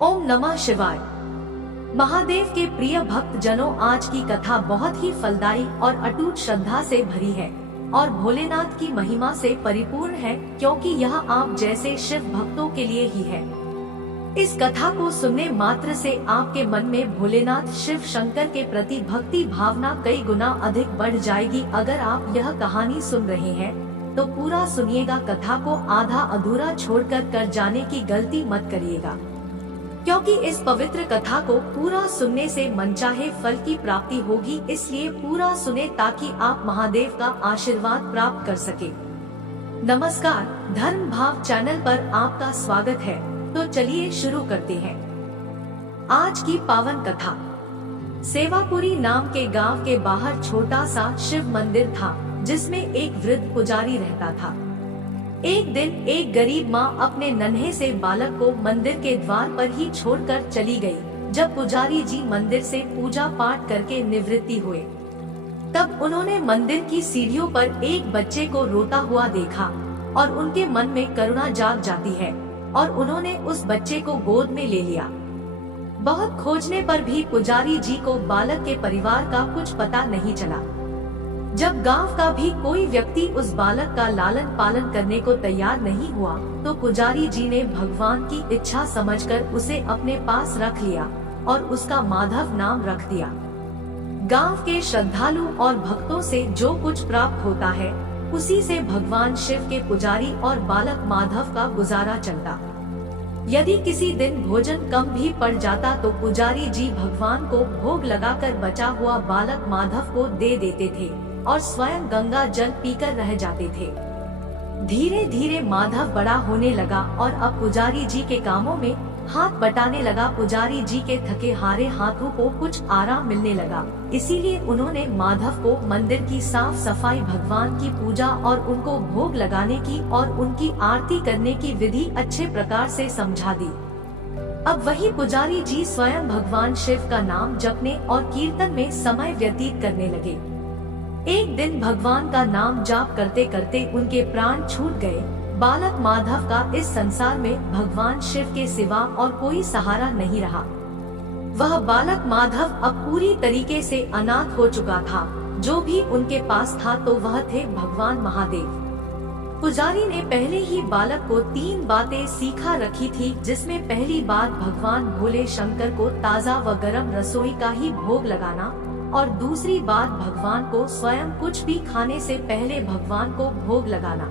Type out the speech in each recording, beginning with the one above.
ओम नमः शिवाय। महादेव के प्रिय भक्त जनों, आज की कथा बहुत ही फलदायी और अटूट श्रद्धा से भरी है और भोलेनाथ की महिमा से परिपूर्ण है, क्योंकि यह आप जैसे शिव भक्तों के लिए ही है। इस कथा को सुनने मात्र से आपके मन में भोलेनाथ शिव शंकर के प्रति भक्ति भावना कई गुना अधिक बढ़ जाएगी। अगर आप यह कहानी सुन रहे हैं तो पूरा सुनिएगा, कथा को आधा अधूरा छोड़कर कर जाने की गलती मत करिएगा, क्योंकि इस पवित्र कथा को पूरा सुनने से मनचाहे फल की प्राप्ति होगी। इसलिए पूरा सुने ताकि आप महादेव का आशीर्वाद प्राप्त कर सके। नमस्कार, धर्म भाव चैनल पर आपका स्वागत है। तो चलिए शुरू करते हैं आज की पावन कथा। सेवापुरी नाम के गांव के बाहर छोटा सा शिव मंदिर था, जिसमें एक वृद्ध पुजारी रहता था। एक दिन एक गरीब माँ अपने नन्हे से बालक को मंदिर के द्वार पर ही छोड़कर चली गई। जब पुजारी जी मंदिर से पूजा पाठ करके निवृत्ति हुए, तब उन्होंने मंदिर की सीढ़ियों पर एक बच्चे को रोता हुआ देखा और उनके मन में करुणा जाग जाती है और उन्होंने उस बच्चे को गोद में ले लिया। बहुत खोजने पर भी पुजारी जी को बालक के परिवार का कुछ पता नहीं चला। जब गांव का भी कोई व्यक्ति उस बालक का लालन पालन करने को तैयार नहीं हुआ, तो पुजारी जी ने भगवान की इच्छा समझकर उसे अपने पास रख लिया और उसका माधव नाम रख दिया। गांव के श्रद्धालु और भक्तों से जो कुछ प्राप्त होता है, उसी से भगवान शिव के पुजारी और बालक माधव का गुजारा चलता। यदि किसी दिन भोजन कम भी पड़ जाता तो पुजारी जी भगवान को भोग लगाकर बचा हुआ बालक माधव को दे देते थे और स्वयं गंगा जल पीकर रह जाते थे। धीरे धीरे माधव बड़ा होने लगा और अब पुजारी जी के कामों में हाथ बटाने लगा। पुजारी जी के थके हारे हाथों को कुछ आराम मिलने लगा, इसीलिए उन्होंने माधव को मंदिर की साफ सफाई, भगवान की पूजा और उनको भोग लगाने की और उनकी आरती करने की विधि अच्छे प्रकार से समझा दी। अब वही पुजारी जी स्वयं भगवान शिव का नाम जपने और कीर्तन में समय व्यतीत करने लगे। एक दिन भगवान का नाम जाप करते करते उनके प्राण छूट गए। बालक माधव का इस संसार में भगवान शिव के सिवा और कोई सहारा नहीं रहा। वह बालक माधव अब पूरी तरीके से अनाथ हो चुका था। जो भी उनके पास था तो वह थे भगवान महादेव। पुजारी ने पहले ही बालक को 3 बातें सिखा रखी थी, जिसमें पहली बात भगवान भोले शंकर को ताज़ा व गर्म रसोई का ही भोग लगाना, और दूसरी बात भगवान को स्वयं कुछ भी खाने से पहले भगवान को भोग लगाना,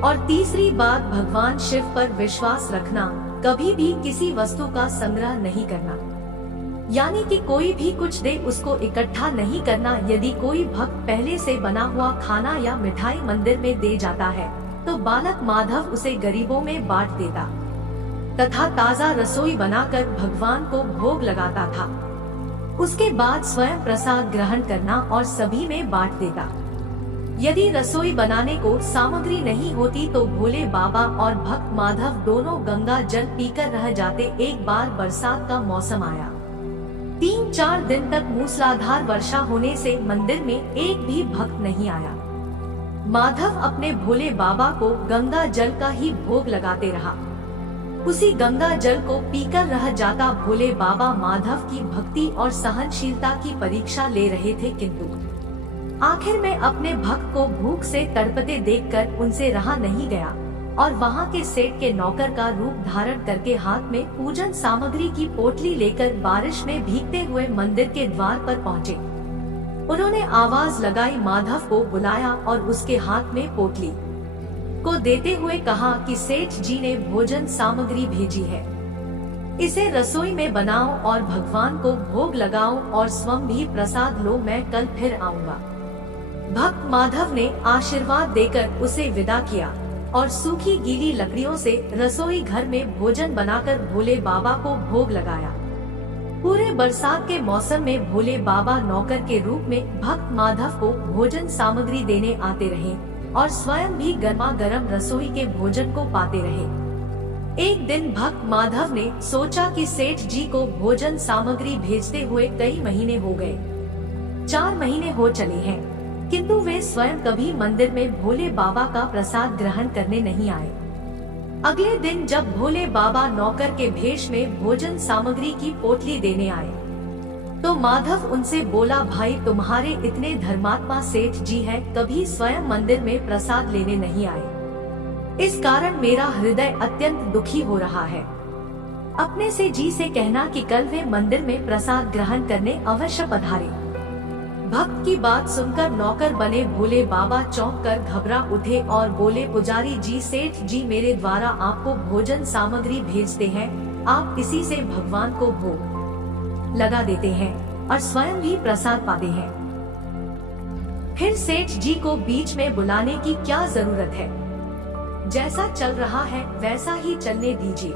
और तीसरी बात भगवान शिव पर विश्वास रखना, कभी भी किसी वस्तु का संग्रह नहीं करना। यानी कि कोई भी कुछ दे उसको इकट्ठा नहीं करना। यदि कोई भक्त पहले से बना हुआ खाना या मिठाई मंदिर में दे जाता है तो बालक माधव उसे गरीबों में बांट देता तथा ताज़ा रसोई बनाकर भगवान को भोग लगाता था। उसके बाद स्वयं प्रसाद ग्रहण करना और सभी में बांट देता। यदि रसोई बनाने को सामग्री नहीं होती तो भोले बाबा और भक्त माधव दोनों गंगा जल पीकर रह जाते। एक बार बरसात का मौसम आया। 3-4 दिन तक मूसलाधार वर्षा होने से मंदिर में एक भी भक्त नहीं आया। माधव अपने भोले बाबा को गंगा जल का ही भोग लगाते रहा। उसी गंगा जल को पीकर रह जाता। भोले बाबा माधव की भक्ति और सहनशीलता की परीक्षा ले रहे थे, किंतु आखिर में अपने भक्त को भूख से तड़पते देखकर उनसे रहा नहीं गया और वहां के सेठ के नौकर का रूप धारण करके हाथ में पूजन सामग्री की पोटली लेकर बारिश में भीगते हुए मंदिर के द्वार पर पहुँचे। उन्होंने आवाज लगाई, माधव को बुलाया और उसके हाथ में पोटली को देते हुए कहा कि सेठ जी ने भोजन सामग्री भेजी है, इसे रसोई में बनाओ और भगवान को भोग लगाओ और स्वयं भी प्रसाद लो, मैं कल फिर आऊंगा। भक्त माधव ने आशीर्वाद देकर उसे विदा किया और सूखी गीली लकड़ियों से रसोई घर में भोजन बनाकर भोले बाबा को भोग लगाया। पूरे बरसात के मौसम में भोले बाबा नौकर के रूप में भक्त माधव को भोजन सामग्री देने आते रहे और स्वयं भी गर्मा गर्म रसोई के भोजन को पाते रहे। एक दिन भक्त माधव ने सोचा कि सेठ जी को भोजन सामग्री भेजते हुए कई महीने हो गए। 4 महीने हो चले हैं, किंतु वे स्वयं कभी मंदिर में भोले बाबा का प्रसाद ग्रहण करने नहीं आए। अगले दिन जब भोले बाबा नौकर के भेष में भोजन सामग्री की पोटली देने आए, तो माधव उनसे बोला, भाई तुम्हारे इतने धर्मात्मा सेठ जी हैं, कभी स्वयं मंदिर में प्रसाद लेने नहीं आए। इस कारण मेरा हृदय अत्यंत दुखी हो रहा है। अपने से जी से कहना कि कल वे मंदिर में प्रसाद ग्रहण करने अवश्य पधारे। भक्त की बात सुनकर नौकर बने भोले बाबा चौंक कर घबरा उठे और बोले, पुजारी जी, सेठ जी मेरे द्वारा आपको भोजन सामग्री भेजते हैं, आप इसी से भगवान को भोग लगा देते हैं और स्वयं भी प्रसाद पाते हैं। फिर सेठ जी को बीच में बुलाने की क्या जरूरत है? जैसा चल रहा है वैसा ही चलने दीजिए।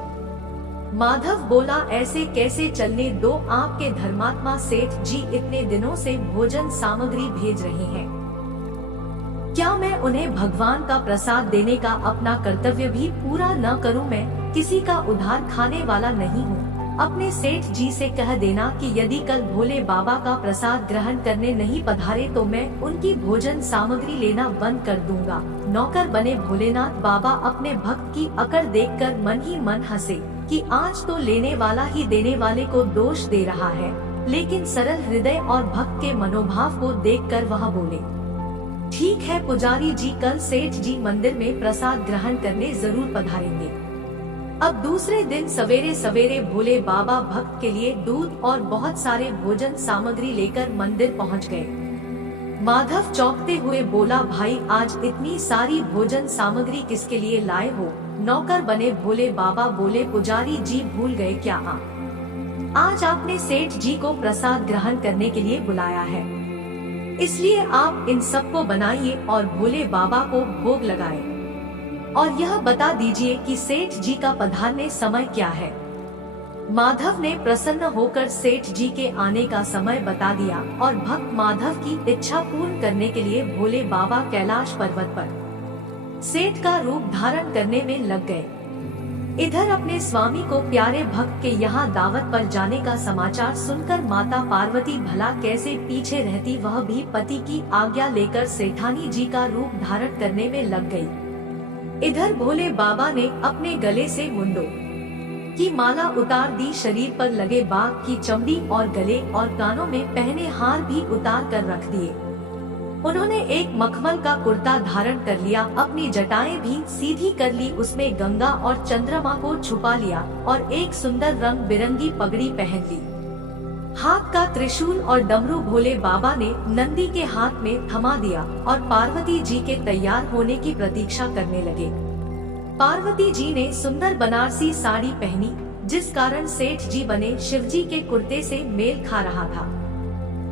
माधव बोला, ऐसे कैसे चलने दो, आपके धर्मात्मा सेठ जी इतने दिनों से भोजन सामग्री भेज रहे हैं। क्या मैं उन्हें भगवान का प्रसाद देने का अपना कर्तव्य भी पूरा न करूं? मैं किसी का उधार खाने वाला नहीं हूं। अपने सेठ जी से कह देना कि यदि कल भोले बाबा का प्रसाद ग्रहण करने नहीं पधारे तो मैं उनकी भोजन सामग्री लेना बंद कर दूंगा। नौकर बने भोलेनाथ बाबा अपने भक्त की अकड़ देखकर मन ही मन हंसे कि आज तो लेने वाला ही देने वाले को दोष दे रहा है, लेकिन सरल हृदय और भक्त के मनोभाव को देखकर वह बोले, ठीक है पुजारी जी, कल सेठ जी मंदिर में प्रसाद ग्रहण करने जरूर पधारेंगे। अब दूसरे दिन सवेरे सवेरे भोले बाबा भक्त के लिए दूध और बहुत सारे भोजन सामग्री लेकर मंदिर पहुंच गए। माधव चौंकते हुए बोला, भाई आज इतनी सारी भोजन सामग्री किसके लिए लाए हो? नौकर बने भोले बाबा बोले, पुजारी जी भूल गए क्या आप? आज आपने सेठ जी को प्रसाद ग्रहण करने के लिए बुलाया है, इसलिए आप इन सबको बनाइए और भोले बाबा को भोग लगाए। और यह बता दीजिए कि सेठ जी का पधारने समय क्या है? माधव ने प्रसन्न होकर सेठ जी के आने का समय बता दिया और भक्त माधव की इच्छा पूर्ण करने के लिए भोले बाबा कैलाश पर्वत पर सेठ का रूप धारण करने में लग गए। इधर अपने स्वामी को प्यारे भक्त के यहाँ दावत पर जाने का समाचार सुनकर माता पार्वती भला कैसे पीछे रहती, वह भी पति की आज्ञा लेकर सेठानी जी का रूप धारण करने में लग गई। इधर भोले बाबा ने अपने गले से मुंडों की माला उतार दी, शरीर पर लगे बाघ की चमड़ी और गले और कानों में पहने हार भी उतार कर रख दिए। उन्होंने एक मखमल का कुर्ता धारण कर लिया, अपनी जटाएं भी सीधी कर ली, उसमें गंगा और चंद्रमा को छुपा लिया और एक सुंदर रंग बिरंगी पगड़ी पहन ली। हाथ का त्रिशूल और डमरू भोले बाबा ने नंदी के हाथ में थमा दिया और पार्वती जी के तैयार होने की प्रतीक्षा करने लगे। पार्वती जी ने सुंदर बनारसी साड़ी पहनी, जिस कारण सेठ जी बने शिवजी के कुर्ते से मेल खा रहा था।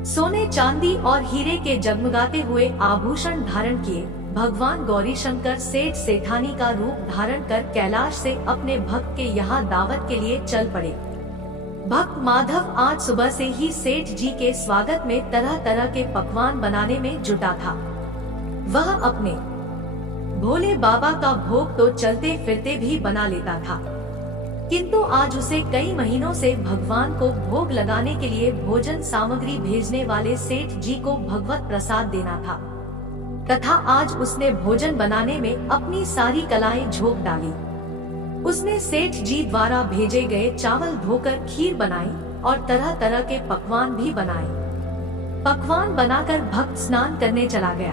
सोने चांदी और हीरे के जगमगाते हुए आभूषण धारण किए भगवान गौरी शंकर सेठ सेठानी का रूप धारण कर कैलाश से अपने भक्त के यहाँ दावत के लिए चल पड़े। भक्त माधव आज सुबह से ही सेठ जी के स्वागत में तरह तरह के पकवान बनाने में जुटा था। वह अपने भोले बाबा का भोग तो चलते फिरते भी बना लेता था, किंतु आज उसे कई महीनों से भगवान को भोग लगाने के लिए भोजन सामग्री भेजने वाले सेठ जी को भगवत प्रसाद देना था, तथा आज उसने भोजन बनाने में अपनी सारी कलाएं झोंक डाली। उसने सेठ जी द्वारा भेजे गए चावल धोकर खीर बनाई और तरह तरह के पकवान भी बनाए। पकवान बनाकर भक्त स्नान करने चला गया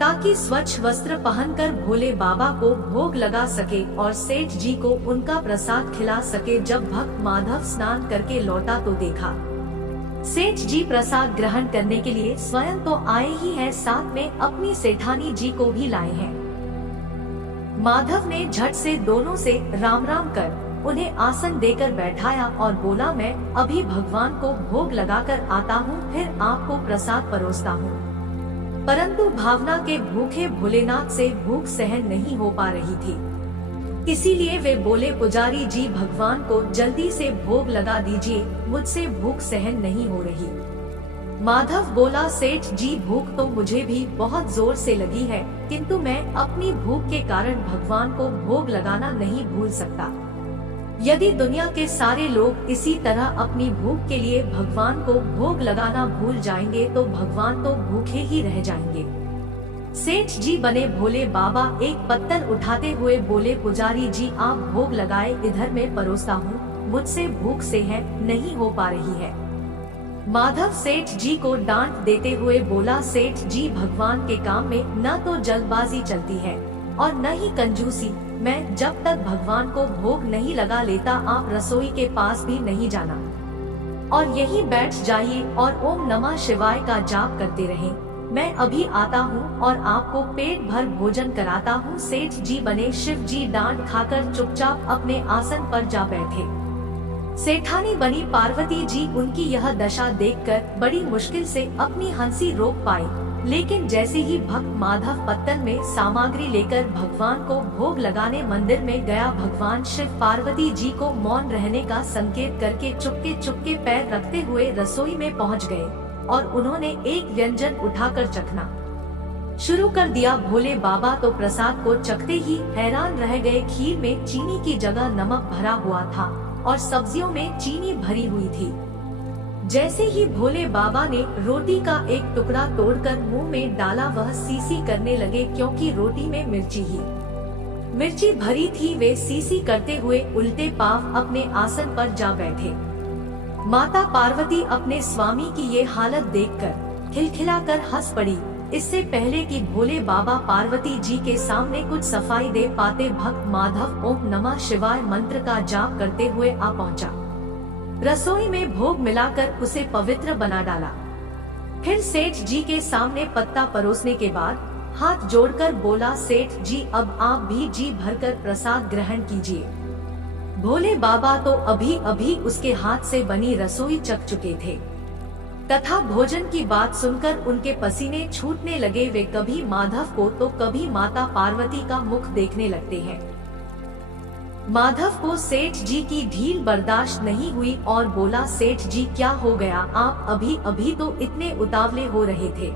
ताकि स्वच्छ वस्त्र पहनकर भोले बाबा को भोग लगा सके और सेठ जी को उनका प्रसाद खिला सके। जब भक्त माधव स्नान करके लौटा तो देखा सेठ जी प्रसाद ग्रहण करने के लिए स्वयं तो आए ही हैं, साथ में अपनी सेठानी जी को भी लाए हैं। माधव ने झट से दोनों से राम राम कर उन्हें आसन देकर बैठाया और बोला, मैं अभी भगवान को भोग लगाकर आता हूँ, फिर आपको प्रसाद परोसता हूँ। परंतु भावना के भूखे भोलेनाथ से भूख सहन नहीं हो पा रही थी, इसीलिए वे बोले, पुजारी जी भगवान को जल्दी से भोग लगा दीजिए, मुझसे भूख सहन नहीं हो रही। माधव बोला, सेठ जी भूख तो मुझे भी बहुत जोर से लगी है, किंतु मैं अपनी भूख के कारण भगवान को भोग लगाना नहीं भूल सकता। यदि दुनिया के सारे लोग इसी तरह अपनी भूख के लिए भगवान को भोग लगाना भूल जाएंगे तो भगवान तो भूखे ही रह जाएंगे। सेठ जी बने भोले बाबा एक पत्तल उठाते हुए बोले, पुजारी जी आप भोग लगाए, इधर मैं परोसता हूँ, मुझसे भूख से है, नहीं हो पा रही है। माधव सेठ जी को डांट देते हुए बोला, सेठ जी भगवान के काम में न तो जल्दबाजी चलती है और न ही कंजूसी। मैं जब तक भगवान को भोग नहीं लगा लेता आप रसोई के पास भी नहीं जाना और यहीं बैठ जाइए और ओम नमः शिवाय का जाप करते रहें। मैं अभी आता हूँ और आपको पेट भर भोजन कराता हूँ। सेठ जी बने शिव जी डांट खाकर चुपचाप अपने आसन पर जा बैठे। सेठानी बनी पार्वती जी उनकी यह दशा देखकर बड़ी मुश्किल से अपनी हंसी रोक पाई, लेकिन जैसे ही भक्त माधव पत्तल में सामग्री लेकर भगवान को भोग लगाने मंदिर में गया, भगवान शिव पार्वती जी को मौन रहने का संकेत करके चुपके चुपके पैर रखते हुए रसोई में पहुंच गए और उन्होंने एक व्यंजन उठाकर चखना शुरू कर दिया। भोले बाबा तो प्रसाद को चखते ही हैरान रह गए। खीर में चीनी की जगह नमक भरा हुआ था और सब्जियों में चीनी भरी हुई थी। जैसे ही भोले बाबा ने रोटी का एक टुकड़ा तोड़कर मुंह में डाला, वह सीसी करने लगे क्योंकि रोटी में मिर्ची भरी थी। वे सीसी करते हुए उल्टे पांव अपने आसन पर जा बैठे। माता पार्वती अपने स्वामी की ये हालत देखकर खिलखिलाकर हंस पड़ी। इससे पहले कि भोले बाबा पार्वती जी के सामने कुछ सफाई दे पाते, भक्त माधव ओम नमः शिवाय मंत्र का जाप करते हुए आ पहुंचा। रसोई में भोग मिलाकर उसे पवित्र बना डाला। फिर सेठ जी के सामने पत्ता परोसने के बाद हाथ जोड़कर बोला, सेठ जी अब आप भी जी भरकर प्रसाद ग्रहण कीजिए। भोले बाबा तो अभी अभी उसके हाथ से बनी रसोई चख चुके थे तथा भोजन की बात सुनकर उनके पसीने छूटने लगे। वे कभी माधव को तो कभी माता पार्वती का मुख देखने लगते हैं। माधव को सेठ जी की ढील बर्दाश्त नहीं हुई और बोला, सेठ जी क्या हो गया, आप अभी अभी तो इतने उतावले हो रहे थे,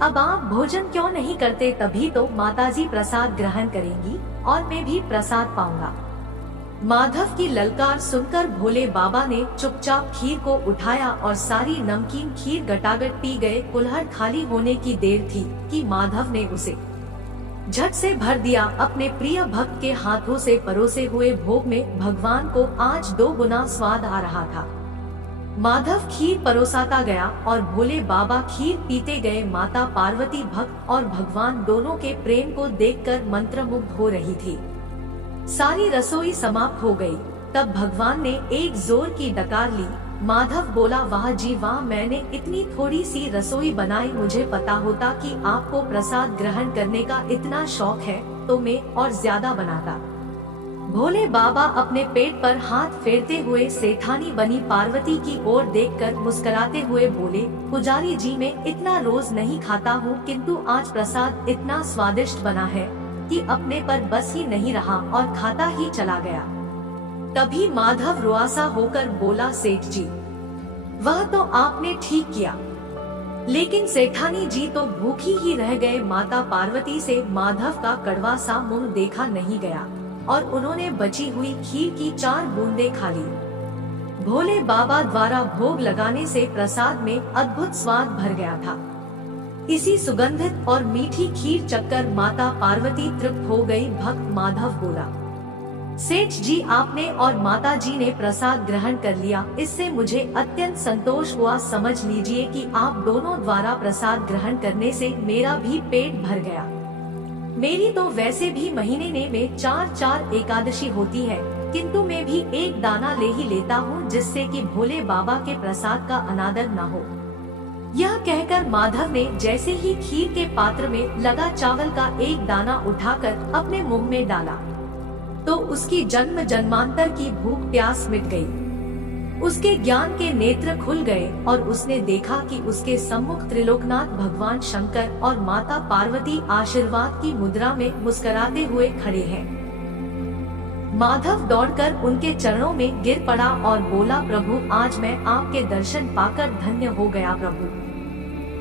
अब आप भोजन क्यों नहीं करते? तभी तो माताजी प्रसाद ग्रहण करेंगी और मैं भी प्रसाद पाऊंगा। माधव की ललकार सुनकर भोले बाबा ने चुपचाप खीर को उठाया और सारी नमकीन खीर गटागट पी गए। कुल्हड़ खाली होने की देर थी कि माधव ने उसे झट से भर दिया। अपने प्रिय भक्त के हाथों से परोसे हुए भोग में भगवान को आज 2 गुना स्वाद आ रहा था। माधव खीर परोसाता गया और भोले बाबा खीर पीते गए। माता पार्वती भक्त और भगवान दोनों के प्रेम को देखकर मंत्रमुग्ध हो रही थी। सारी रसोई समाप्त हो गई। तब भगवान ने एक जोर की डकार ली। माधव बोला, वाह जी वाह, मैंने इतनी थोड़ी सी रसोई बनाई, मुझे पता होता कि आपको प्रसाद ग्रहण करने का इतना शौक है तो मैं और ज्यादा बनाता। भोले बाबा अपने पेट पर हाथ फेरते हुए सेठानी बनी पार्वती की ओर देखकर मुस्कुराते हुए बोले, पुजारी जी मैं इतना रोज नहीं खाता हूँ, किंतु आज प्रसाद इतना स्वादिष्ट बना है कि अपने पर बस ही नहीं रहा और खाता ही चला गया। तभी माधव रुआसा होकर बोला, सेठ जी वह तो आपने ठीक किया, लेकिन सेठानी जी तो भूखी ही रह गए। माता पार्वती से माधव का कड़वा सा मुंह देखा नहीं गया और उन्होंने बची हुई खीर की 4 बूंदें खा ली। भोले बाबा द्वारा भोग लगाने से प्रसाद में अद्भुत स्वाद भर गया था। इसी सुगंधित और मीठी खीर चखकर माता पार्वती तृप्त हो गई। भक्त माधव बोला, सेठ जी आपने और माता जी ने प्रसाद ग्रहण कर लिया, इससे मुझे अत्यंत संतोष हुआ। समझ लीजिए कि आप दोनों द्वारा प्रसाद ग्रहण करने से मेरा भी पेट भर गया। मेरी तो वैसे भी महीने में 4 एकादशी होती है, किंतु मैं भी एक दाना ले ही लेता हूँ, जिससे कि भोले बाबा के प्रसाद का अनादर न हो। यह कहकर माधव ने जैसे ही खीर के पात्र में लगा चावल का एक दाना उठाकर अपने मुंह में डाला तो उसकी जन्म जन्मांतर की भूख प्यास मिट गई। उसके ज्ञान के नेत्र खुल गए और उसने देखा कि उसके सम्मुख त्रिलोकनाथ भगवान शंकर और माता पार्वती आशीर्वाद की मुद्रा में मुस्कुराते हुए खड़े हैं। माधव दौड़कर उनके चरणों में गिर पड़ा और बोला, प्रभु आज मैं आपके दर्शन पाकर धन्य हो गया। प्रभु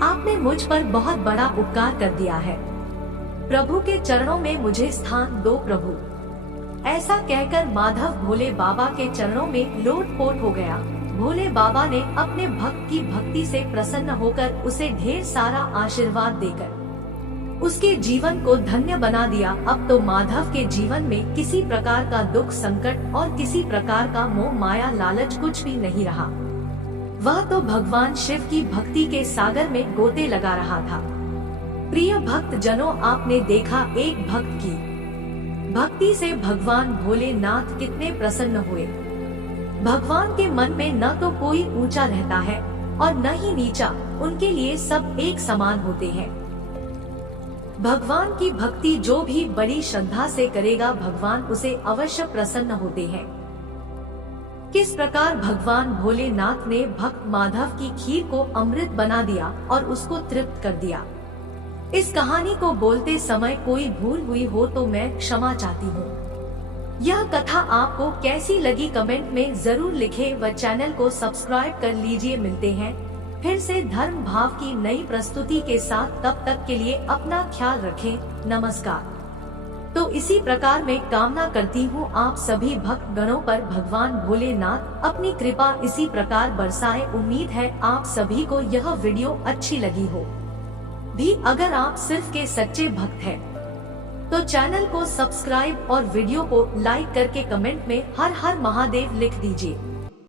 आपने मुझ पर बहुत बड़ा उपकार कर दिया है, प्रभु के चरणों में मुझे स्थान दो प्रभु। ऐसा कहकर माधव भोले बाबा के चरणों में लोटपोट हो गया। भोले बाबा ने अपने भक्त की भक्ति से प्रसन्न होकर उसे ढेर सारा आशीर्वाद देकर उसके जीवन को धन्य बना दिया। अब तो माधव के जीवन में किसी प्रकार का दुख संकट और किसी प्रकार का मोह माया लालच कुछ भी नहीं रहा। वह तो भगवान शिव की भक्ति के सागर में गोते लगा रहा था। प्रिय भक्त जनों, आपने देखा एक भक्त की भक्ति से भगवान भोलेनाथ कितने प्रसन्न हुए। भगवान के मन में न तो कोई ऊंचा रहता है और न ही नीचा, उनके लिए सब एक समान होते हैं। भगवान की भक्ति जो भी बड़ी श्रद्धा से करेगा, भगवान उसे अवश्य प्रसन्न होते हैं। किस प्रकार भगवान भोलेनाथ ने भक्त माधव की खीर को अमृत बना दिया और उसको तृप्त कर दिया। इस कहानी को बोलते समय कोई भूल हुई हो तो मैं क्षमा चाहती हूँ। यह कथा आपको कैसी लगी कमेंट में जरूर लिखें व चैनल को सब्सक्राइब कर लीजिए। मिलते हैं फिर से धर्म भाव की नई प्रस्तुति के साथ। तब तक के लिए अपना ख्याल रखें। नमस्कार। तो इसी प्रकार मैं कामना करती हूँ आप सभी भक्त गणों पर भगवान भोलेनाथ अपनी कृपा इसी प्रकार बरसाए। उम्मीद है आप सभी को यह वीडियो अच्छी लगी हो भी। अगर आप सिर्फ के सच्चे भक्त हैं, तो चैनल को सब्सक्राइब और वीडियो को लाइक करके कमेंट में हर हर महादेव लिख दीजिए।